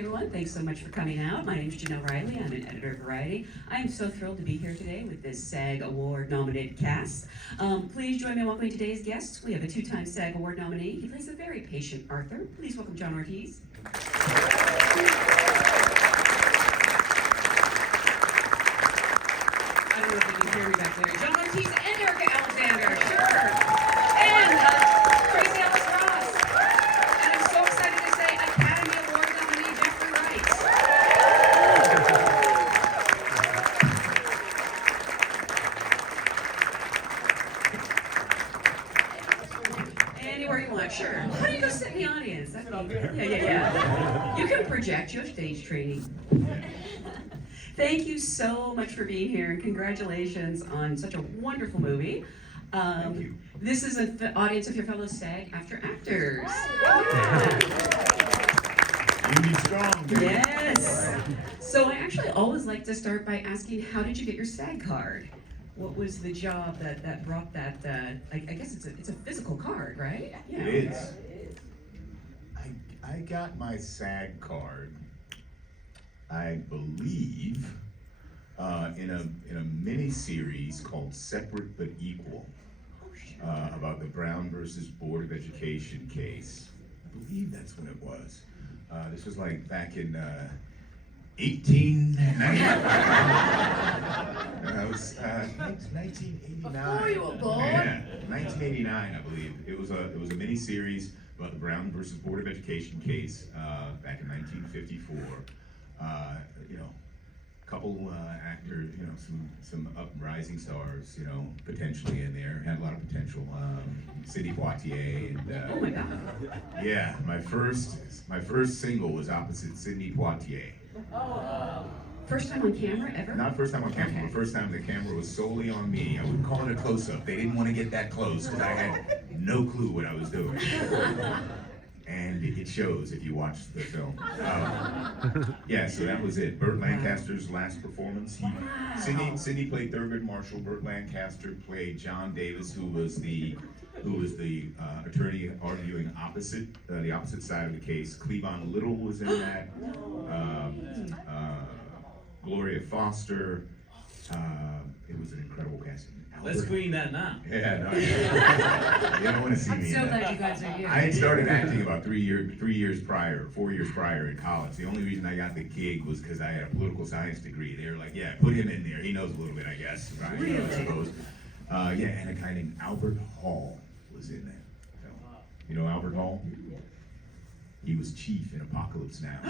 Everyone, thanks so much for coming out. My name is Janelle Reily. I'm an editor of Variety. I am so thrilled to be here today with this SAG Award-nominated cast. Please join me in welcoming today's guests. We have a two-time SAG Award nominee. He plays a very patient Arthur. Please welcome John Ortiz. I don't know if you can hear me back there. John Ortiz and Erika Alexander, sure. And Tracee Ellis Ross. And I'm so excited to say Academy Award nominee Jeffrey Wright. Anywhere you want, sure. Why don't you go sit in the audience? Yeah. You can project, you have stage training. Thank you so much for being here, and congratulations on such a wonderful movie. Thank you. This is an audience of your fellow SAG-AFTRA actors. You be strong, baby. Yes. So I actually always like to start by asking, how did you get your SAG card? What was the job that brought that? I guess it's a physical card, right? Yeah. It is. I got my SAG card, I believe, in a mini series called Separate But Equal, about the Brown versus Board of Education case. I believe that's when it was. This was like back in 1890. That was 1989. Before you were born. Yeah, 1989, I believe. It was a mini series about the Brown versus Board of Education case back in 1954. Couple actors, some uprising stars, potentially in there. Had a lot of potential. Sidney Poitier and Oh my God. yeah, my first single was opposite Sidney Poitier. First time on camera ever? Not first time on camera, Okay. but first time the camera was solely on me. I wouldn't call it a close-up. They didn't want to get that close because I had no clue what I was doing. And it shows if you watch the film. Yeah, so that was it. Burt Lancaster's last performance. Sidney played Thurgood Marshall. Burt Lancaster played John Davis, who was the attorney arguing the opposite side of the case. Cleavon Little was in that. Gloria Foster. It was an incredible casting. Let's screen that now. Yeah, no, you don't want to see I'm me. so in that. glad you guys are here. I had started acting about 4 years prior in college. The only reason I got the gig was because I had a political science degree. They were like, yeah, put him in there. He knows a little bit, I guess. Right? Really? I suppose. Yeah, and a guy named Albert Hall was in that film. You know Albert Hall? He was chief in Apocalypse Now.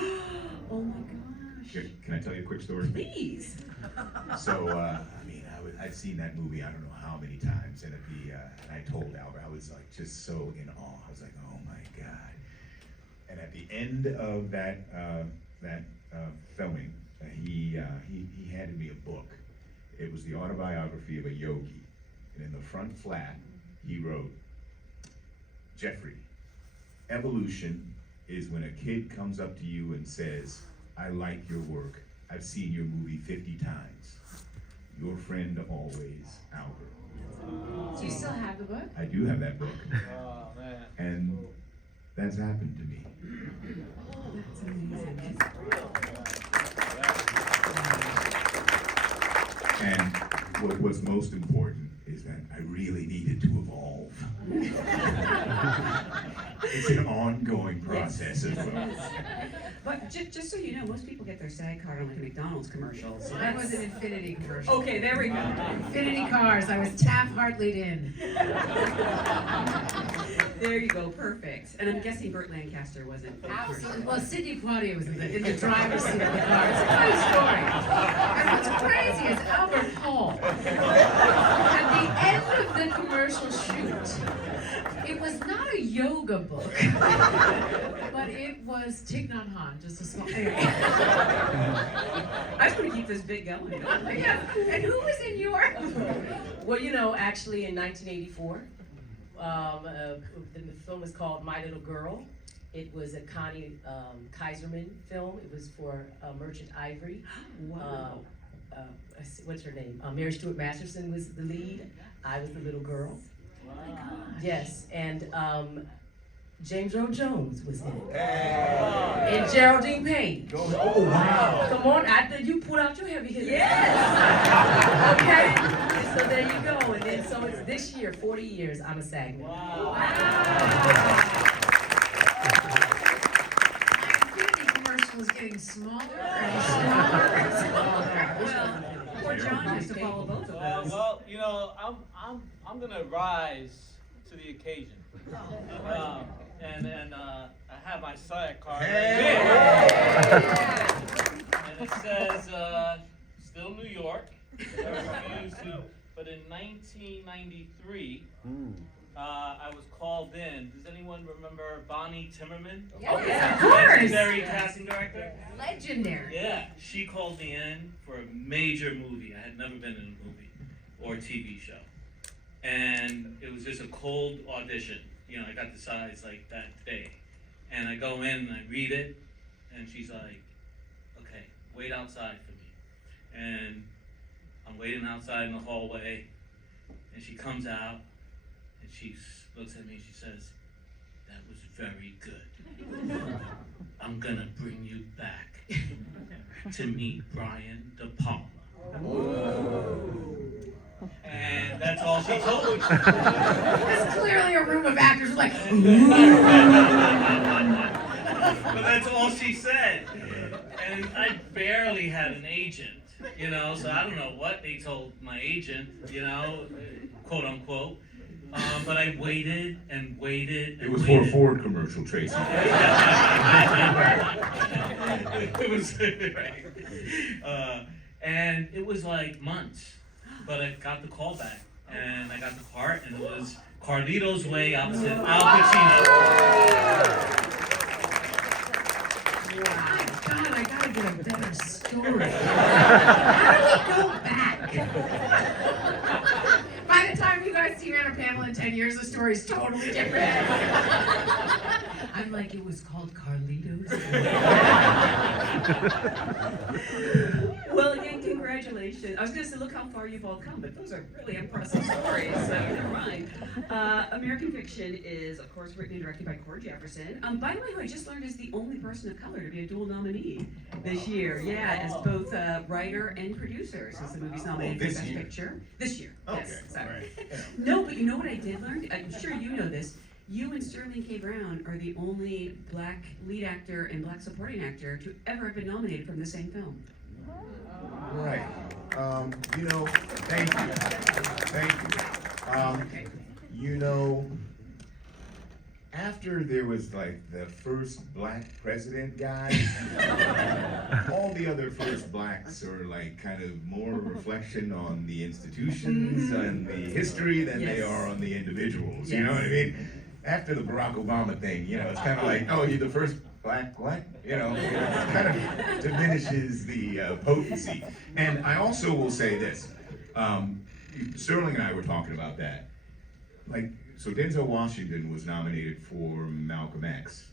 Oh my gosh. Can I tell you a quick story? Please. So, I'd seen that movie I don't know how many times, and and I told Albert, I was like just so in awe. I was like, oh my God. And at the end of that filming, he handed me a book. It was the autobiography of a yogi, and in the front flap, he wrote, Jeffrey, evolution is when a kid comes up to you and says, I like your work. I've seen your movie 50 times. Your friend always, Albert. Do you still have the book? I do have that book. Oh, man. And that's happened to me. Oh, that's amazing. And what's most important is that I really needed to evolve. It's an ongoing process as well. But just so you know, most people get their SAG card on like a McDonald's commercial. So That was an Infinity commercial. Okay, there we go. Infinity cars. I was Taft-Hartley'd in. There you go, perfect. And I'm guessing Burt Lancaster wasn't. Absolutely. Well, Sidney Poitier was in the driver's seat of the car. It's a funny story. And what's crazy is Albert Hall, at the end of the commercial shoot, it was not a yoga book, but it was Thich Nhat Hanh, just a small. I just want to keep this bit going. Yeah. And who was in your? Well, actually in 1984, the film was called My Little Girl. It was a Connie Kaiserman film. It was for Merchant Ivory. Wow. What's her name? Mary Stuart Masterson was the lead. I was the little girl. Oh my gosh. Yes, and James Earl Jones was in it. And Geraldine Payne. Oh, wow. Come on, you pulled out your heavy hitters. Yes. Okay? And so there you go. And then so it's this year, 40 years, I'm a SAG member. Wow. The commercial is getting smaller and smaller and smaller. Well, poor John has to follow both of those. Well, you know, I'm gonna rise to the occasion. And I have my SAG card right here. And it says, still New York. But in 1993, I was called in. Does anyone remember Bonnie Timmerman? Yes, of course. Legendary casting director? Legendary. Yeah, she called me in for a major movie. I had never been in a movie or a TV show. And it was just a cold audition. You know, I got the size like that day. And I go in and I read it, and she's like, okay, wait outside for me. And I'm waiting outside in the hallway, and she comes out, and she looks at me and she says, that was very good. I'm gonna bring you back to meet Brian De Palma. And that's all she told me. There's clearly a room of actors like, But that's all she said. And I barely had an agent, you know, so I don't know what they told my agent, you know, quote unquote. But I waited and waited and It was waited. for a Ford commercial, Tracee. It was, right. And it was like months, but I got the call back, and I got the part, and it was Carlito's Way opposite Al Pacino. my God, I gotta get a better story. How do we go back? By the time you guys see me on a panel in 10 years, the story's totally different. I'm like, it was called Carlito's Way. Well, again, congratulations. I was going to say, look how far you've all come, but those are really impressive stories, so never mind. American Fiction is, of course, written and directed by Cord Jefferson. By the way, who I just learned is the only person of color to be a dual nominee this year. Yeah, as both writer and producer, since the movie's nominated for this Best year? Picture. This year, Okay, yes, sorry. right. No, but you know what I did learn? I'm sure you know this. You and Sterling K. Brown are the only black lead actor and black supporting actor to ever have been nominated from the same film. Right. You know, thank you. Thank you. You know, after there was like the first black president guy, all the other first blacks are like kind of more a reflection on the institutions and the history than they Yes. are on the individuals. You know what I mean? After the Barack Obama thing, you know, it's kind of like, oh, you're the first black, you know, it kind of diminishes the potency. And I also will say this, Sterling and I were talking about that. Like, so Denzel Washington was nominated for Malcolm X.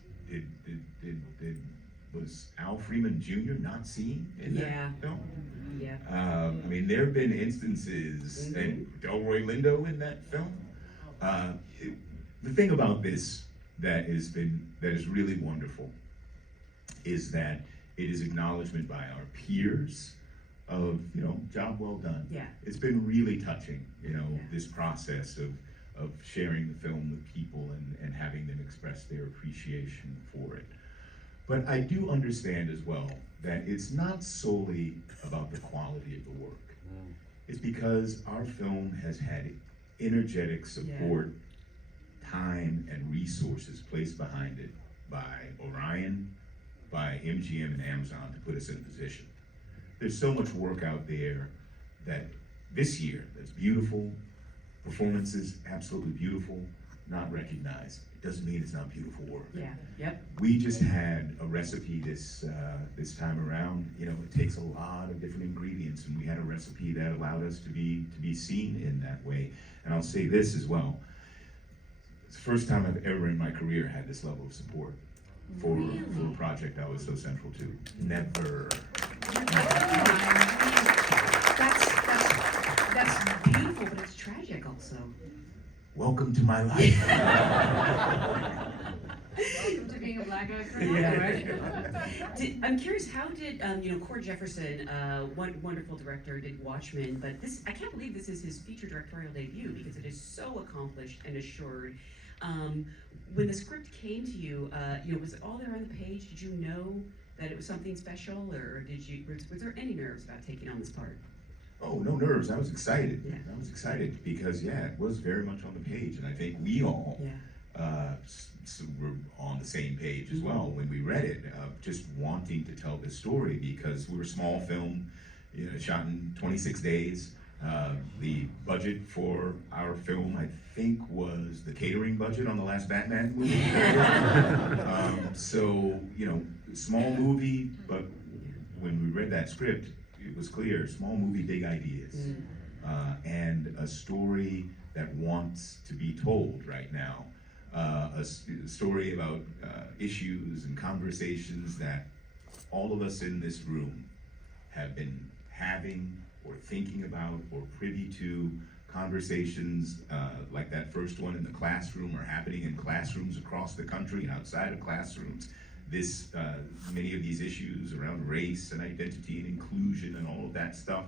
Was Al Freeman Jr. not seen in Yeah. that film? Yeah. I mean, there have been instances, and Delroy Lindo in that film. The thing about this that is really wonderful is that it is acknowledgement by our peers of, you know, job well done. Yeah. It's been really touching, you know, Yeah. this process of sharing the film with people and having them express their appreciation for it. But I do understand as well that it's not solely about the quality of the work. It's because our film has had energetic support, time, and resources placed behind it by Orion, by MGM and Amazon to put us in a position. There's so much work out there that this year that's beautiful, performances absolutely beautiful, not recognized. It doesn't mean it's not beautiful work. Yeah. Yep. We just had a recipe this time around. You know, it takes a lot of different ingredients, and we had a recipe that allowed us to be seen in that way. And I'll say this as well. It's the first time I've ever in my career had this level of support for a project I was so central to. Never. That's beautiful, but it's tragic also. Welcome to my life. Welcome to being a black guy for Yeah. right? I'm curious, how did, Cord Jefferson, one wonderful director, did Watchmen, but I can't believe this is his feature directorial debut because it is so accomplished and assured. When the script came to you, was it all there on the page? Did you know that it was something special, or was there any nerves about taking on this part? Oh, no nerves. I was excited. Yeah. I was excited because, it was very much on the page. And I think we all were on the same page as well when we read it, just wanting to tell this story because we were a small film, shot in 26 days. The budget for our film, I think, was the catering budget on the last Batman movie. So, small movie, but when we read that script, it was clear, small movie, big ideas. And a story that wants to be told right now. A story about issues and conversations that all of us in this room have been having or thinking about or privy to, conversations like that first one in the classroom are happening in classrooms across the country and outside of classrooms. Many of these issues around race and identity and inclusion and all of that stuff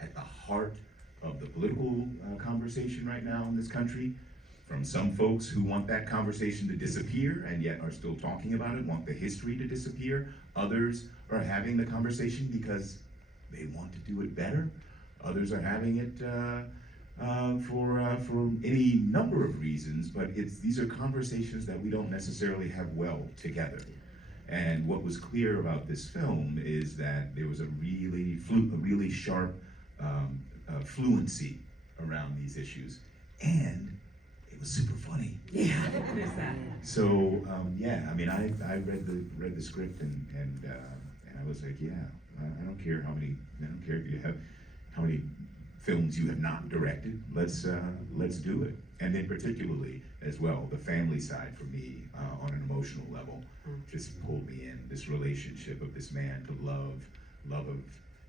at the heart of the political conversation right now in this country. From some folks who want that conversation to disappear and yet are still talking about it, want the history to disappear. Others are having the conversation because they want to do it better. Others are having it for any number of reasons, but these are conversations that we don't necessarily have well together. And what was clear about this film is that there was a really sharp fluency around these issues, and it was super funny. Yeah, there's that. So I read the script and I was like, I don't care if you have how many films you have not directed. Let's do it. And then particularly as well, the family side for me on an emotional level just pulled me in. This relationship of this man to love of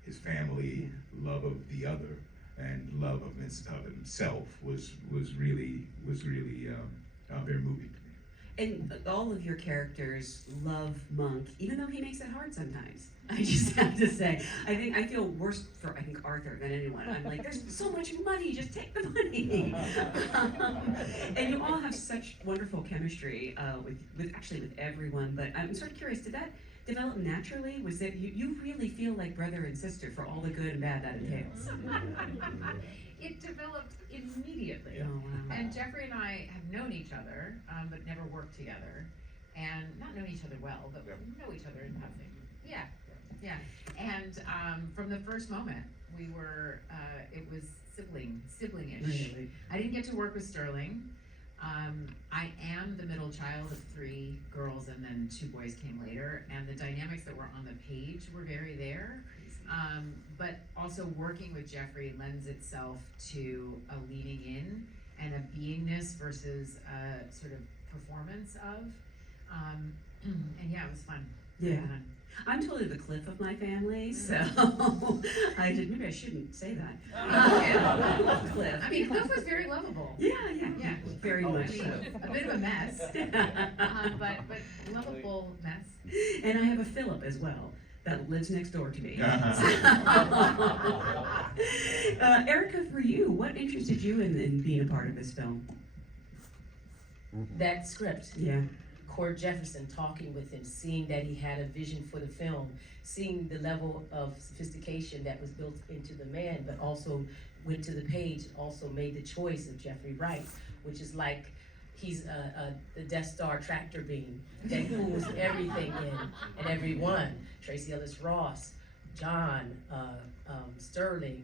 his family, love of the other, and love of himself was really very moving to me. And all of your characters love Monk, even though he makes it hard sometimes. I just have to say, I feel worse for Arthur than anyone. I'm like, there's so much money, just take the money. And you all have such wonderful chemistry with everyone. But I'm sort of curious, did that develop naturally? Was that you really feel like brother and sister for all the good and bad that entails? It developed immediately. Oh, wow. And Jeffrey and I have known each other, but never worked together. And not known each other well, but know each other in passing. Yeah. And from the first moment, we were, it was sibling-ish. Really? I didn't get to work with Sterling. I am the middle child of 3 girls, and then 2 boys came later. And the dynamics that were on the page were very there. But also working with Jeffrey lends itself to a leaning in and a beingness versus a sort of performance of. And yeah, it was fun. Yeah. I'm totally the Cliff of my family, so maybe I shouldn't say that. Cliff. I mean, Cliff was very lovable. Yeah, Yeah. very much so. A bit of a mess, but lovable mess. And I have a Philip as well that lives next door to me. Erika, for you, what interested you in being a part of this film? That script. Yeah. Cord Jefferson, talking with him, seeing that he had a vision for the film, seeing the level of sophistication that was built into the man, but also went to the page, also made the choice of Jeffrey Wright, which is like he's the Death Star tractor beam that pulls everything in and everyone. Tracee Ellis Ross, John, Sterling,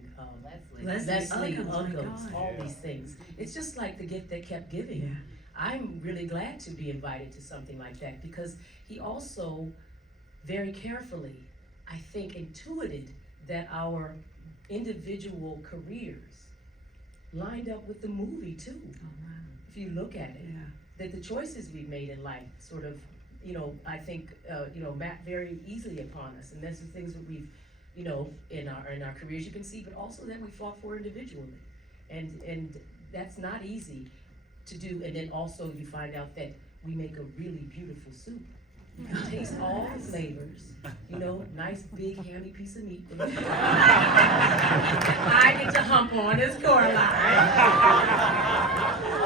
Leslie Uggams, oh my Uggams, God. all these things. It's just like the gift that kept giving. Yeah. I'm really glad to be invited to something like that because he also very carefully, I think, intuited that our individual careers lined up with the movie too. Oh, wow. If you look at it, Yeah. that the choices we've made in life sort of, I think, map very easily upon us, and that's the things that we've, in our careers you can see, but also that we fought for individually, and that's not easy to do. And then also you find out that we make a really beautiful soup. You can taste all the flavors, you know, nice big hammy piece of meat. I get to hump on this Coraline.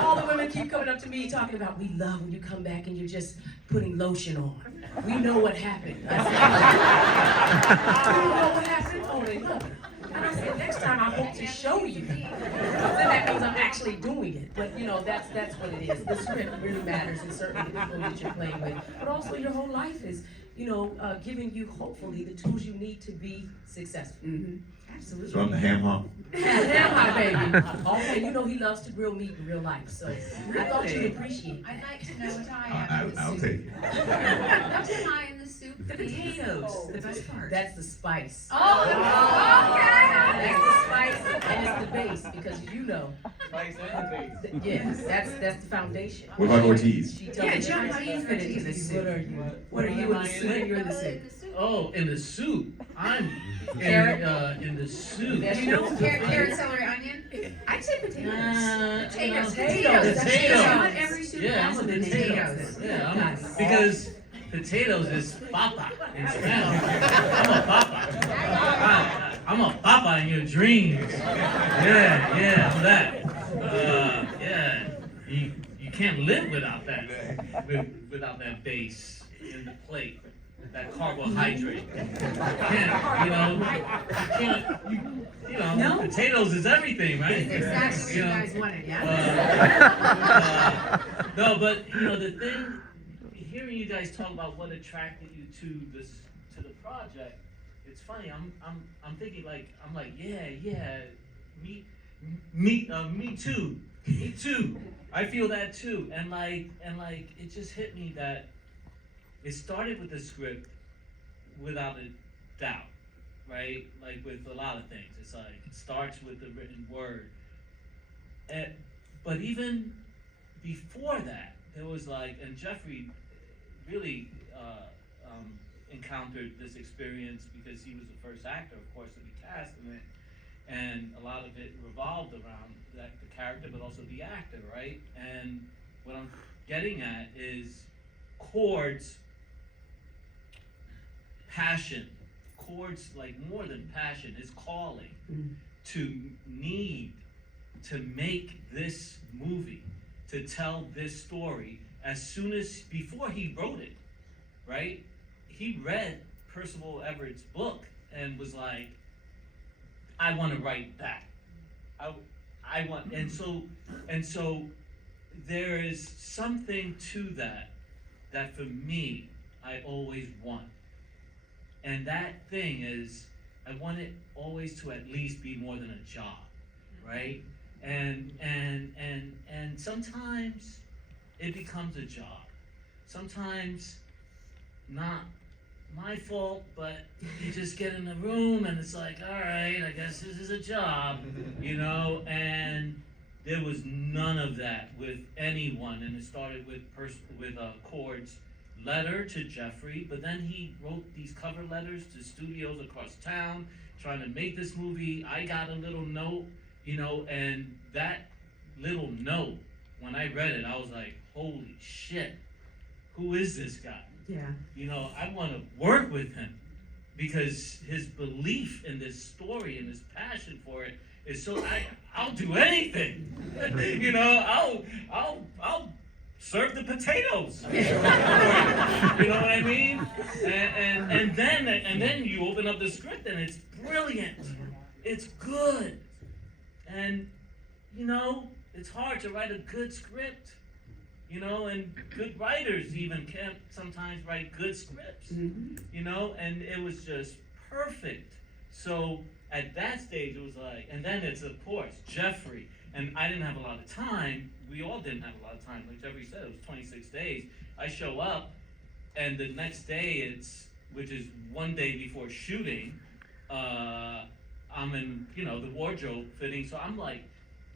All the women keep coming up to me talking about, we love when you come back and you're just putting lotion on. We know what happened. I said, you know what happened? Oh, they love it. And I said, next time I hope to show you. Then that means I'm actually doing it. But you know, that's what it is. The script really matters, and certainly the people that you're playing with. But also your whole life is, you know, giving you hopefully the tools you need to be successful. Mm-hmm. Absolutely. So I'm the ham hock. Ham hock, baby. Okay, you know he loves to grill meat in real life, so I thought you'd appreciate I'd that. like to know what I am in the I'll soup. take it. What am I in the soup? The potatoes, the best part. That's the spice. Oh, okay. That's the spice and it's the base, because you know. Yes, that's the foundation. What about Ortiz? She tells Yeah, me John, how do you fit into this suit? What are you in the soup? You're in the suit. Oh, in the soup. I'm Carrot? in the soup. That's You know, Carrot, celery, onion? I'd say potatoes. Potatoes. Potatoes. Potatoes. Not every soup Yeah, has I'm a them in potatoes. potatoes. Yeah, because potatoes is papa in Spanish. I'm a papa. I'm a papa in your dreams. Yeah, I'm that. Yeah, you can't live without that. Without that base in the plate. That carbohydrate. You know, No? potatoes is everything, right? That's exactly what you know, guys wanted, yeah? No, but you know the thing, hearing you guys talk about what attracted you to the project, it's funny. I'm thinking I'm like, yeah, me too. I feel that too, and like it just hit me that it started with the script, without a doubt, right? Like with a lot of things, it's like it starts with the written word. But even before that, there was and Jeffrey really encountered this experience because he was the first actor, of course, to be cast in it, and a lot of it revolved around the character, but also the actor, right? And what I'm getting at is Cord's passion, Cord's more than passion, his calling to need to make this movie, to tell this story before he wrote it, right? He read Percival Everett's book and was like, I want to write that. I want, and so there is something to that for me, I always want. And that thing is, I want it always to at least be more than a job, right? And sometimes it becomes a job. Sometimes not my fault, but you just get in the room and it's like, all right, I guess this is a job, and there was none of that with anyone, and it started with Cord's letter to Jeffrey, but then he wrote these cover letters to studios across town trying to make this movie. I got a little note, and that little note, when I read it, I was like, holy shit, who is this guy? Yeah. I want to work with him because his belief in this story and his passion for it is so. I'll do anything. I'll serve the potatoes. You know what I mean? And then you open up the script and it's brilliant. It's good. And it's hard to write a good script. And good writers even can't sometimes write good scripts. And it was just perfect. So at that stage it was and then it's of course Jeffrey, and I didn't have a lot of time. We all didn't have a lot of time. Like Jeffrey said, it was 26 days. I show up, and the next day which is one day before shooting, I'm in the wardrobe fitting, so I'm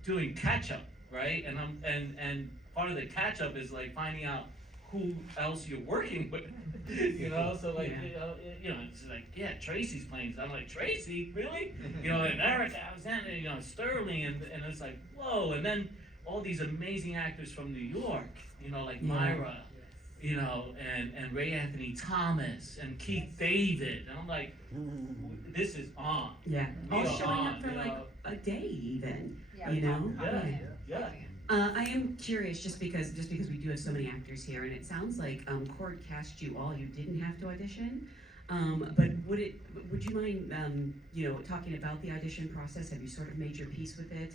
doing catch up, right? And part of the catch up is finding out who else you're working with, So it's Tracee's playing. So I'm like, Tracee, really? And Erika Alexander, Sterling, and it's whoa. And then all these amazing actors from New York, Myra, you know, and Ray Anthony Thomas and Keith David, and I'm like, this is on. Yeah. We All are showing on, up for you like know. a day even. Yeah, You know? Yeah. I am curious, just because we do have so many actors here, and it sounds like Cord cast you all. You didn't have to audition, but would you mind, you know, talking about the audition process? Have you sort of made your peace with it?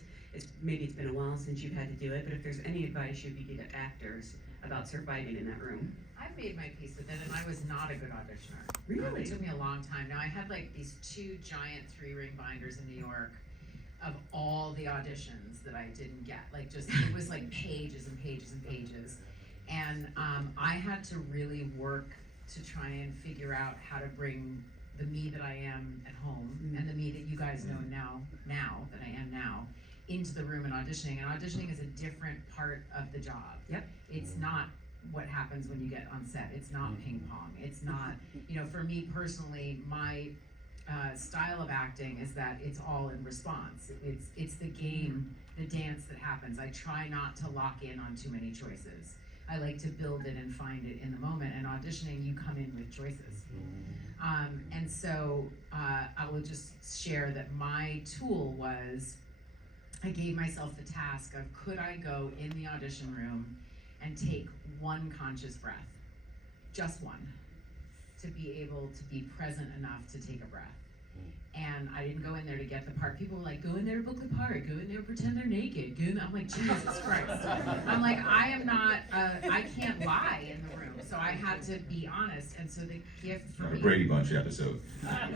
Maybe it's been a while since you've had to do it, but if there's any advice you could give actors about surviving in that room. I've made my peace with it, and I was not a good auditioner. Really? It took me a long time. Now, I had like these 2 giant 3-ring binders in New York of all the auditions that I didn't get. Like, just, it was like pages and pages and pages. And I had to really work to try and figure out how to bring the me that I am at home and the me that you guys know now that I am now into the room and auditioning. And auditioning is a different part of the job. Yep. It's not what happens when you get on set. It's not ping pong. It's not, you know, for me personally, my style of acting is that it's all in response. It's the game, the dance that happens. I try not to lock in on too many choices. I like to build it and find it in the moment. And auditioning, you come in with choices. And so I will just share that my tool was, I gave myself the task of, could I go in the audition room and take one conscious breath, just one, to be able to be present enough to take a breath. And I didn't go in there to get the part. People were like, go in there to book the part, go in there pretend they're naked. I'm like, Jesus Christ. I'm like, I am not, I can't lie in the room. So I had to be honest. And so the gift for Not a me. Brady Bunch episode.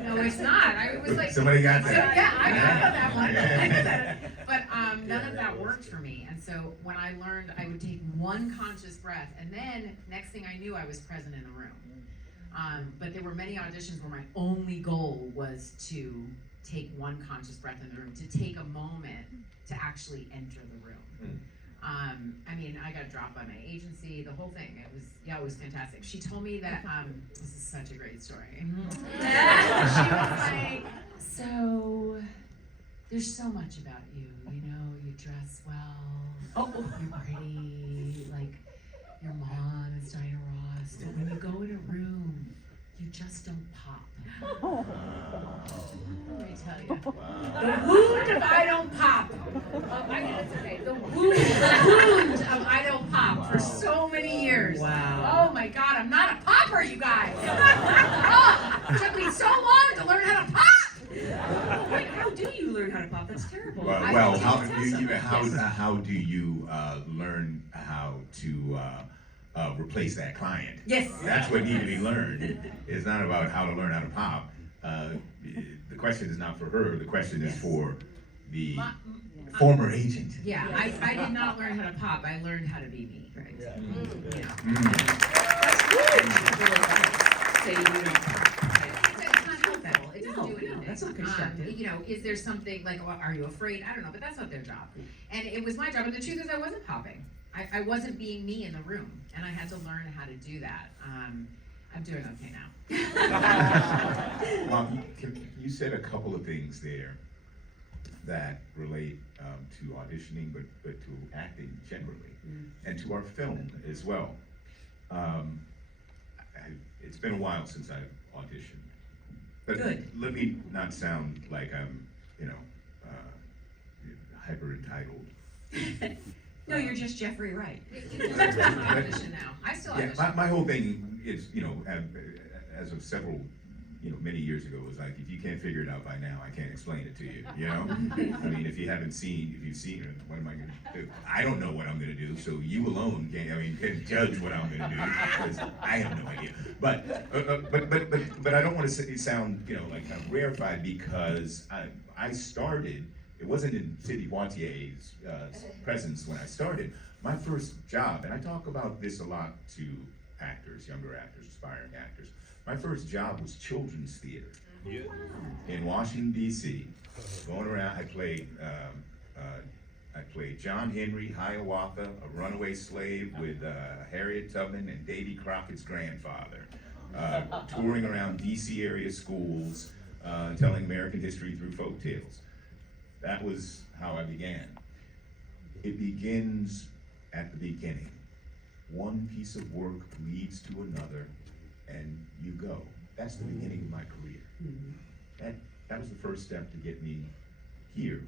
No, it's not. I was like, Somebody got so, that. yeah, I know that one. I know that. But none of that worked for me. And so when I learned, I would take one conscious breath, and then next thing I knew, I was present in the room. But there were many auditions where my only goal was to take one conscious breath in the room, to take a moment to actually enter the room. I mean, I got dropped by my agency, the whole thing. It was fantastic. She told me that, this is such a great story. She was like, so, there's so much about you, you know, you dress well, you're pretty, like, your mom is Diana Ross, but when you go in a room, you just don't pop. Let me tell you. The wound of I don't pop. I mean, it's okay. The wound of I don't pop for so many years. Wow. Oh my God, I'm not a popper, you guys. Oh, it took me so long to learn how to pop. Wait, how do you learn how to pop? That's terrible. Well, how Tell do you learn how to replace that client? Yes. That's what needed to be learned. It's not about how to learn how to pop. The question is not for her. The question is for the former agent. Yeah, I did not learn how to pop. I learned how to be me. Right. Yeah. That's good. Say you don't pop. It's not helpful. It doesn't do anything. No, that's not constructive. You know, is there something like, are you afraid? I don't know, but that's not their job. And it was my job. And the truth is, I wasn't popping. I wasn't being me in the room, and I had to learn how to do that. I'm doing okay now. Well, you said a couple of things there that relate to auditioning, but to acting generally, and to our film as well. It's been a while since I've auditioned, but Good. let me not sound like I'm, hyper entitled. No, you're just Jeffrey Wright. You audition now. I still Yeah, audition. my whole thing is, as of several, many years ago, was like, if you can't figure it out by now, I can't explain it to you, you know? I mean, if you've seen it, what am I gonna do? I don't know what I'm gonna do, so you alone can judge what I'm gonna do, because I have no idea. But I don't want to sound, like kind of rarefied, because I started, it wasn't in Sidney Poitier's presence when I started. My first job, and I talk about this a lot to actors, younger actors, aspiring actors. My first job was children's theater in Washington, D.C. Going around, I played John Henry, Hiawatha, a runaway slave with Harriet Tubman and Davy Crockett's grandfather, touring around D.C. area schools, telling American history through folk tales. That was how I began. It begins at the beginning. one piece of work leads to another, and you go. That's the beginning of my career. That was the first step to get me here.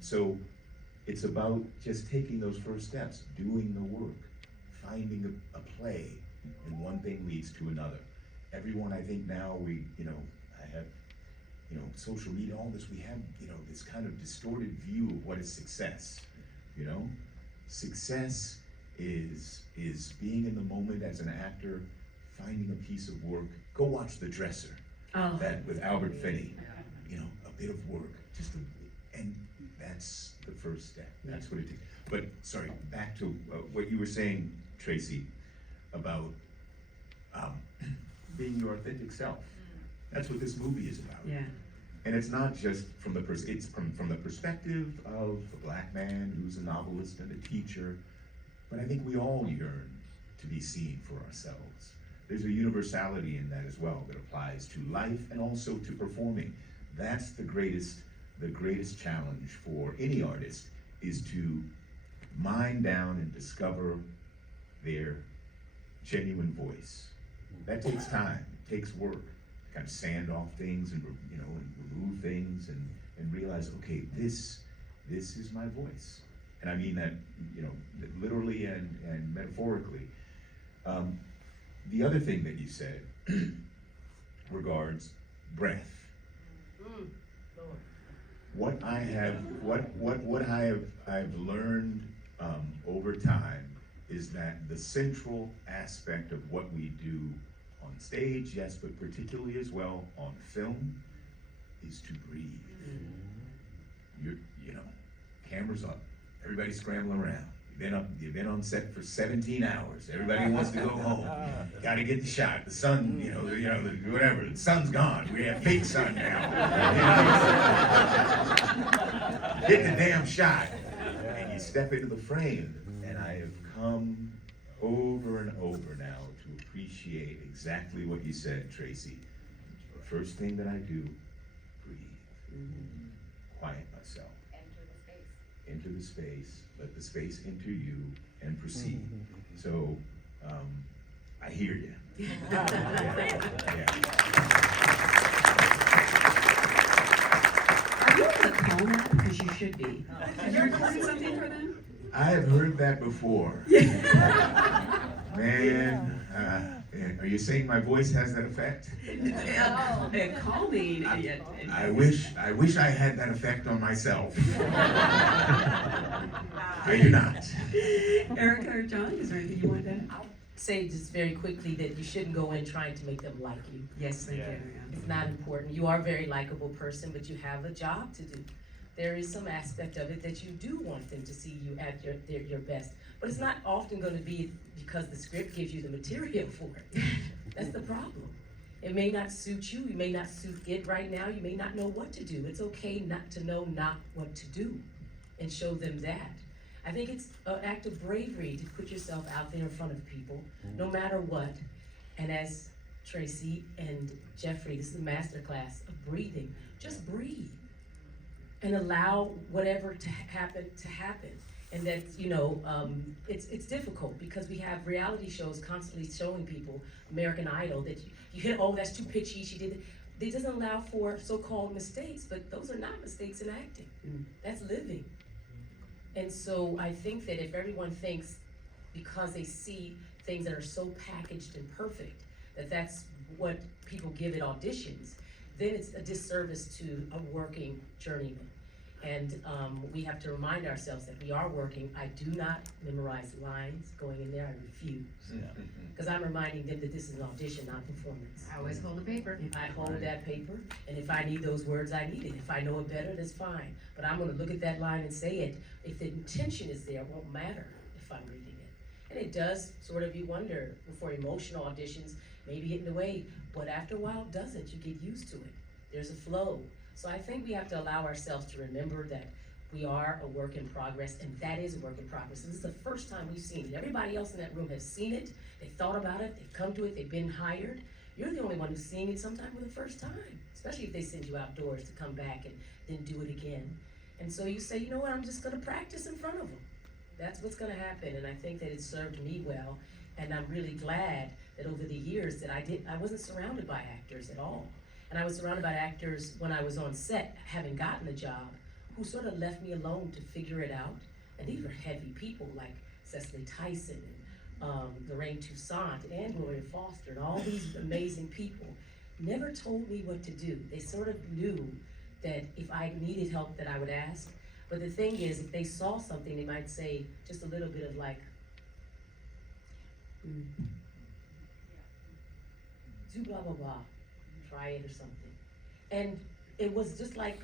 So it's about just taking those first steps, doing the work, finding a play, and one thing leads to another. Everyone, I think now I have, social media, all this, we have, this kind of distorted view of what is success, Success is being in the moment as an actor, finding a piece of work. Go watch The Dresser, that with Albert Finney, a bit of work, and that's the first step. That's what it takes. But sorry, back to what you were saying, Tracee, about being your authentic self. That's what this movie is about. Yeah. And it's not just from the it's from the perspective of a black man who's a novelist and a teacher, but I think we all yearn to be seen for ourselves. There's a universality in that as well that applies to life and also to performing. That's the greatest challenge for any artist, is to mine down and discover their genuine voice. That takes time, it takes work. Kind of sand off things and remove things and realize, okay, this is my voice. And I mean that, literally and metaphorically. The other thing that you said regards breath. What I have I've learned over time is that the central aspect of what we do on stage, yes, but particularly as well on film, is to breathe. Cameras up, everybody's scrambling around. You've been on set for 17 hours. Everybody wants to go home. Got to get the shot. The sun, whatever. The sun's gone. We have fake sun now. Hit the damn shot, and you step into the frame. And I have come over and over now to appreciate exactly what you said, Tracee. The first thing that I do, breathe. Quiet myself. Enter the space, let the space enter you, and proceed. So, I hear you. Are you on the call app? Because you should be. Have you recorded something for them? I have heard that before. Man, are you saying my voice has that effect? Calming. I wish I had that effect on myself. I do not. Erika or John, is there anything you want to add? I'll say just very quickly that you shouldn't go in trying to make them like you. Yes, thank you. It's not important. You are a very likable person, but you have a job to do. There is some aspect of it that you do want them to see you at your best. But it's not often going to be because the script gives you the material for it. That's the problem. It may not suit you. You may not suit it right now. You may not know what to do. It's okay not to know not what to do, and show them that. I think it's an act of bravery to put yourself out there in front of people, no matter what. And as Tracee and Jeffrey, this is a masterclass of breathing. Just breathe and allow whatever to happen. And that, it's difficult because we have reality shows constantly showing people, American Idol, that you hit, oh, that's too pitchy, she did it. It doesn't allow for so-called mistakes, but those are not mistakes in acting. That's living. And so I think that if everyone thinks, because they see things that are so packaged and perfect, that that's what people give at auditions, then it's a disservice to a working journeyman. And we have to remind ourselves that we are working. I do not memorize lines going in there, I refuse. Because I'm reminding them that this is an audition, not performance. I always hold a paper. I hold that paper, and if I need those words, I need it. If I know it better, that's fine. But I'm gonna look at that line and say it. If the intention is there, it won't matter if I'm reading it. And it does sort of, you wonder, for emotional auditions, maybe get in the way, but after a while, it doesn't. You get used to it. There's a flow. So I think we have to allow ourselves to remember that we are a work in progress, and that is a work in progress. This is the first time we've seen it. Everybody else in that room has seen it, they thought about it, they've come to it, they've been hired. You're the only one who's seeing it sometime for the first time, especially if they send you outdoors to come back and then do it again. And so you say, you know what, I'm just gonna practice in front of them. That's what's gonna happen, and I think that it served me well, and I'm really glad that over the years that I wasn't surrounded by actors at all. And I was surrounded by actors when I was on set, having gotten the job, who sort of left me alone to figure it out. And these were heavy people like Cecily Tyson and Lorraine Toussaint and Gloria Foster and all these amazing people never told me what to do. They sort of knew that if I needed help that I would ask. But the thing is, if they saw something, they might say just a little bit of like, do blah, blah, blah, try it or something. And it was just like,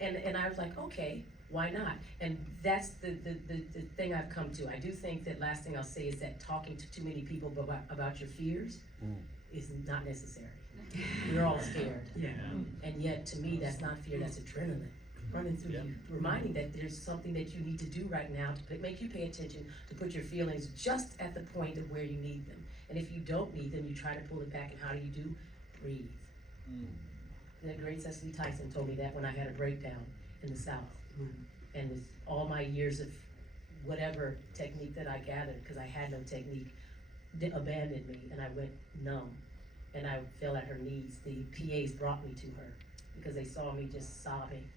and I was like, okay, why not? And that's the thing I've come to. I do think that last thing I'll say is that talking to too many people about your fears is not necessary. We're all scared. Yeah. And yet, to me, that's not fear, that's adrenaline running through you, reminding that there's something that you need to do right now to make you pay attention, to put your feelings just at the point of where you need them. And if you don't need them, you try to pull it back, and how do you do? Breathe. The great Cecily Tyson told me that when I had a breakdown in the South. And with all my years of whatever technique that I gathered, because I had no technique, abandoned me, and I went numb. And I fell at her knees. The PAs brought me to her because they saw me just sobbing.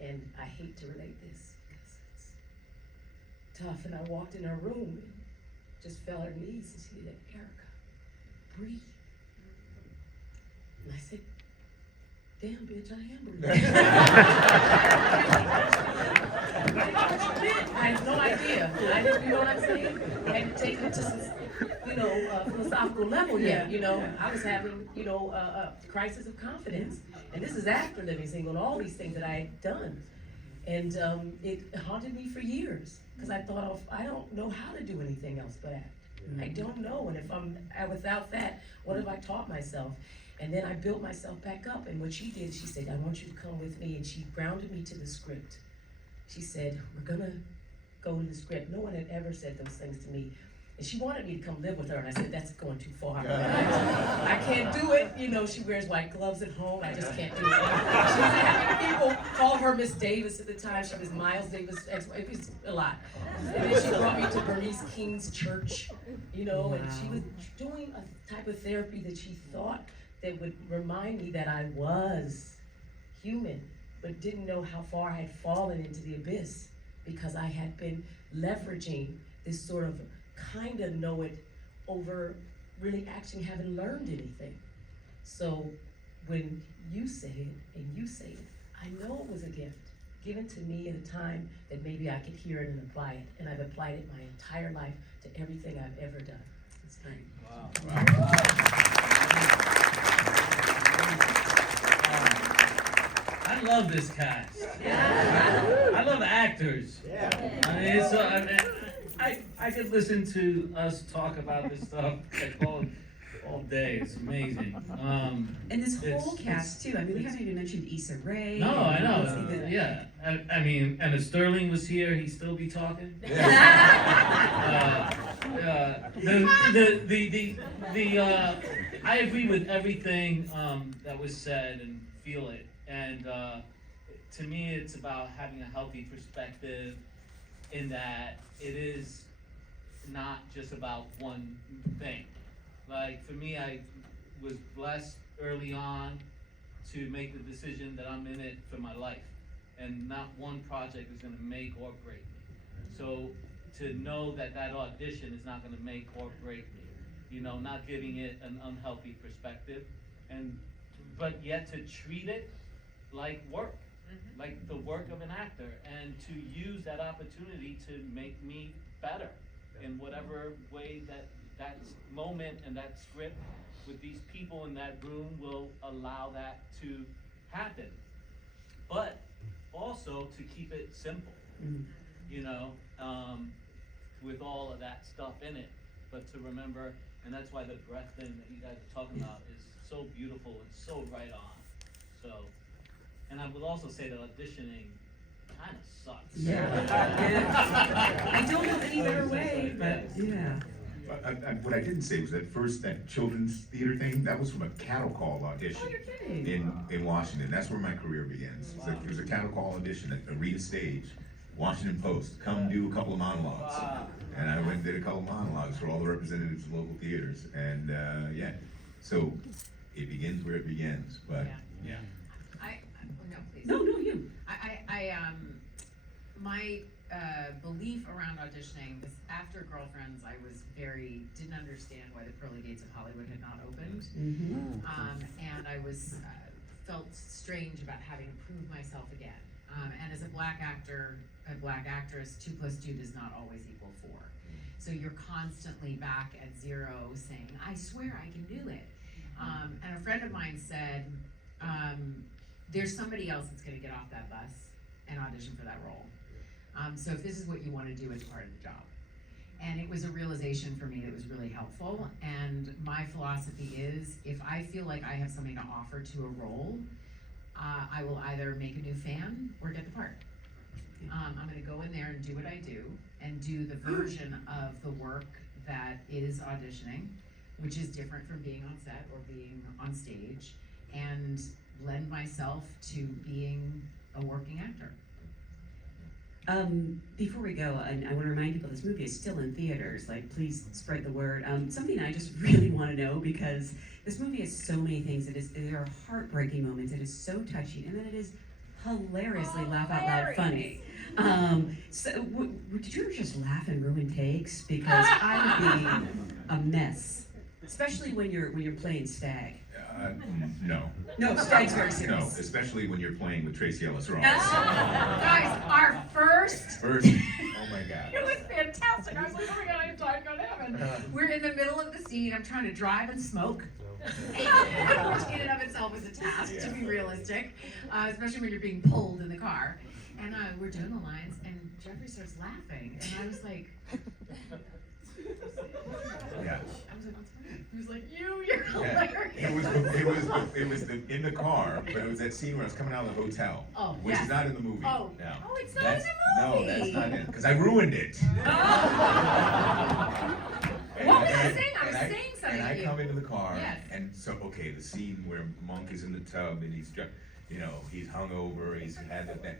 And I hate to relate this because it's tough. And I walked in her room and just fell at her knees, and she said, "Erika, breathe." And I said, "Damn, bitch, I am breathing." I had no idea. You know what I'm saying? I hadn't taken it to some, philosophical level yet. I was having, a crisis of confidence. And this is after Living Single and all these things that I had done. And it haunted me for years because I thought, I don't know how to do anything else but act. I don't know. And if I'm without that, what have I taught myself? And then I built myself back up. And what she did, she said, "I want you to come with me." And she grounded me to the script. She said, "We're gonna go to the script." No one had ever said those things to me. And she wanted me to come live with her. And I said, "That's going too far. I can't do it." She wears white gloves at home. I just can't do it. People call her Miss Davis at the time. She was Miles Davis' ex-wife. It was a lot. And then she brought me to Bernice King's church, and she was doing a type of therapy that she thought that would remind me that I was human, but didn't know how far I had fallen into the abyss because I had been leveraging this sort of kind of know it over really actually haven't learned anything. So when you say it and you say it, I know it was a gift given to me at a time that maybe I could hear it and apply it. And I've applied it my entire life to everything I've ever done. It's great. Wow. I love this cast. I love actors. I could listen to us talk about this stuff all day. It's amazing. And this whole cast too. I mean, we haven't even mentioned Issa Rae. No, I know. Yeah. And if Sterling was here, he'd still be talking. I agree with everything that was said and feel it. And to me, it's about having a healthy perspective in that it is not just about one thing. Like for me, I was blessed early on to make the decision that I'm in it for my life. And not one project is gonna make or break me. So to know that that audition is not gonna make or break me, not giving it an unhealthy perspective, but yet to treat it like work, like the work of an actor, and to use that opportunity to make me better in whatever way that moment and that script with these people in that room will allow that to happen. But also to keep it simple, with all of that stuff in it, but to remember, and that's why the breath thing that you guys are talking about is so beautiful and so right on. So, and I would also say that auditioning kind of sucks. Yeah. I don't know any better way, but yeah. What I didn't say was that children's theater thing, that was from a cattle call audition. Oh, you're kidding. In Washington. That's where my career begins. It was a cattle call audition at Arena Stage, Washington Post, come do a couple of monologues. And I went and did a couple of monologues for all the representatives of local theaters. And yeah, so it begins where it begins, but Yeah. Yeah. No, please. No, you. My belief around auditioning was after Girlfriends, I was didn't understand why the pearly gates of Hollywood had not opened. Mm-hmm. And I was, felt strange about having to prove myself again. And as a black actor, a black actress, 2 + 2 does not always equal 4. So you're constantly back at 0 saying, I swear I can do it. And a friend of mine said, there's somebody else that's gonna get off that bus and audition for that role. So if this is what you wanna do, it's part of the job. And it was a realization for me that was really helpful. And my philosophy is, if I feel like I have something to offer to a role, I will either make a new fan or get the part. I'm gonna go in there and do what I do, and do the version of the work that is auditioning, which is different from being on set or being on stage, and lend myself to being a working actor. Before we go, I want to remind people this movie is still in theaters. Like, please spread the word. Something I just really want to know, because this movie has so many things. There are heartbreaking moments. It is so touching, and then it is hilariously laugh out loud funny. Did you ever just laugh and ruin takes? Because I would be a mess, especially when you're playing Stag. No. No, Stag's very No, serious. especially when you're playing with Tracee Ellis Ross. Guys, our first, First, oh my God. it was fantastic. I was like, oh my God, I have time to go to heaven. We're in the middle of the scene. I'm trying to drive and smoke. Which in and of itself is a task, to be realistic, especially when you're being pulled in the car. And we're doing the lines, and Jeffrey starts laughing, and I was like, Yeah. I was like, what's funny? He was like, you're Yeah. hilarious. It was in the car, but it was that scene where I was coming out of the hotel, Oh, which yes. is not in the movie. Oh. No. Oh, it's not That's, in the movie. No, that's not it, because I ruined it. What was I saying? I And was saying something And I to you. come into the car, Yes. and so, okay, the scene where Monk is in the tub, and he's hungover, he's had that.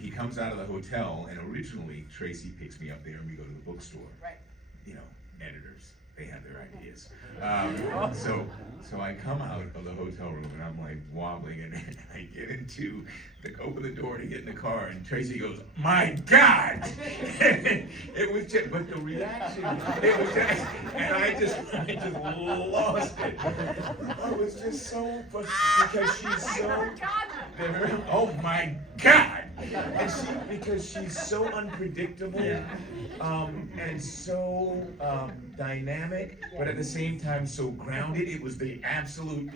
He comes out of the hotel, and originally Tracee picks me up there, and we go to the bookstore. Right. You know, editors, they have their ideas. So I come out of the hotel room, and I'm like wobbling, and I get open the door to get in the car, and Tracee goes, "My God!" It was just, but the reaction, it was just, and I just lost it. I was just so, because she's so, oh my God! And because she's so unpredictable, and so dynamic, but at the same time so grounded. It was the absolute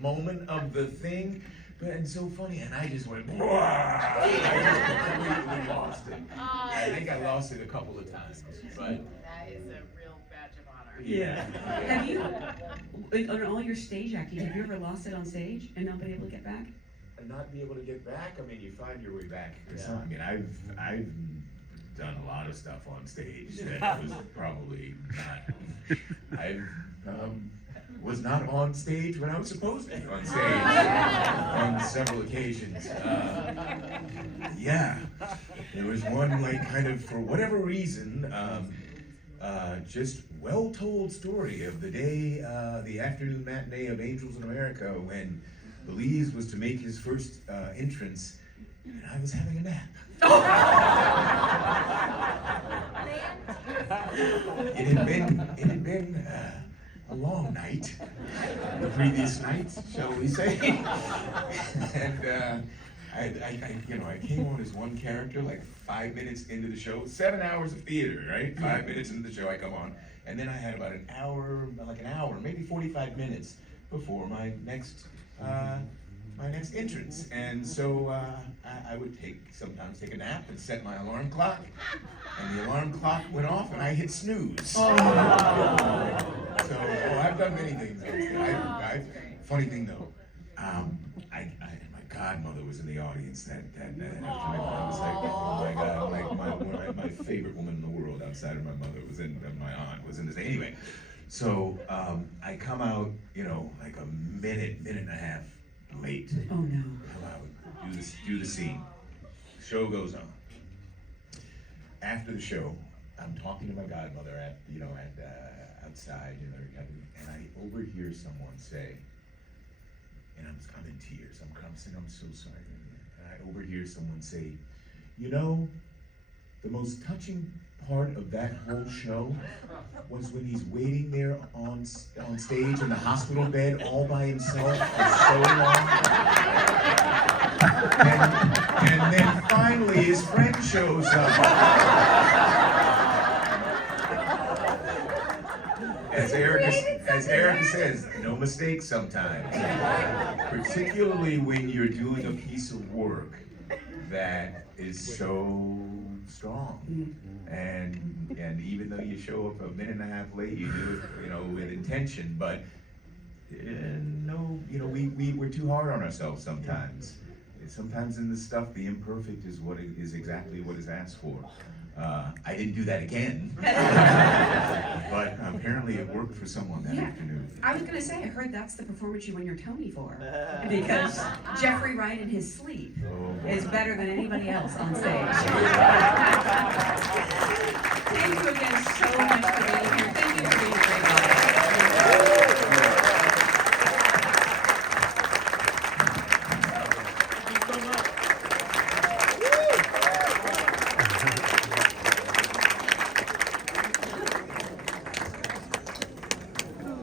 moment of the thing, and so funny. And I just went, "Whoa!" I just completely lost it. I think I lost it a couple of times, but That is a real badge of honor. yeah. Have you, on all your stage acting, have you ever lost it on stage and not been able to get back? And not be able to get back. I mean, you find your way back. I mean, I've done a lot of stuff on stage that was probably not. I was not on stage when I was supposed to be on stage on several occasions. Yeah, there was one kind of, for whatever reason, just well-told story of the day, the afternoon matinee of Angels in America, when Belize was to make his first entrance, and I was having a nap. It had been a long night, the previous night, shall we say? And I came on as one character 5 minutes into the show. 7 hours of theater, right? 5 minutes into the show, I come on, and then I had about an hour, maybe 45 minutes before my next entrance. And so I would sometimes take a nap and set my alarm clock, and the alarm clock went off and I hit snooze. So I've done many things. Funny thing though, my godmother was in the audience that afternoon. I was like, oh my God, my favorite woman in the world outside of my mother my aunt was in this. Anyway, so I come out, a minute and a half late. Oh no. Come out, do the scene. Show goes on. after the show, I'm talking to my godmother outside, and I overhear someone say, and I'm in tears. I'm saying, I'm so sorry. And I overhear someone say, you know, the most touching part of that whole show was when he's waiting there on stage in the hospital bed all by himself for so long. And then finally his friend shows up. As Erika says, no mistakes sometimes. Particularly when you're doing a piece of work that is so strong. And even though you show up a minute and a half late, you do it, with intention, but we're too hard on ourselves sometimes. Sometimes in this stuff, the imperfect is exactly what is asked for. I didn't do that again, but apparently it worked for someone that afternoon. I was gonna say, I heard that's the performance you win your Tony for, because Jeffrey Wright in his sleep is better than anybody else on stage.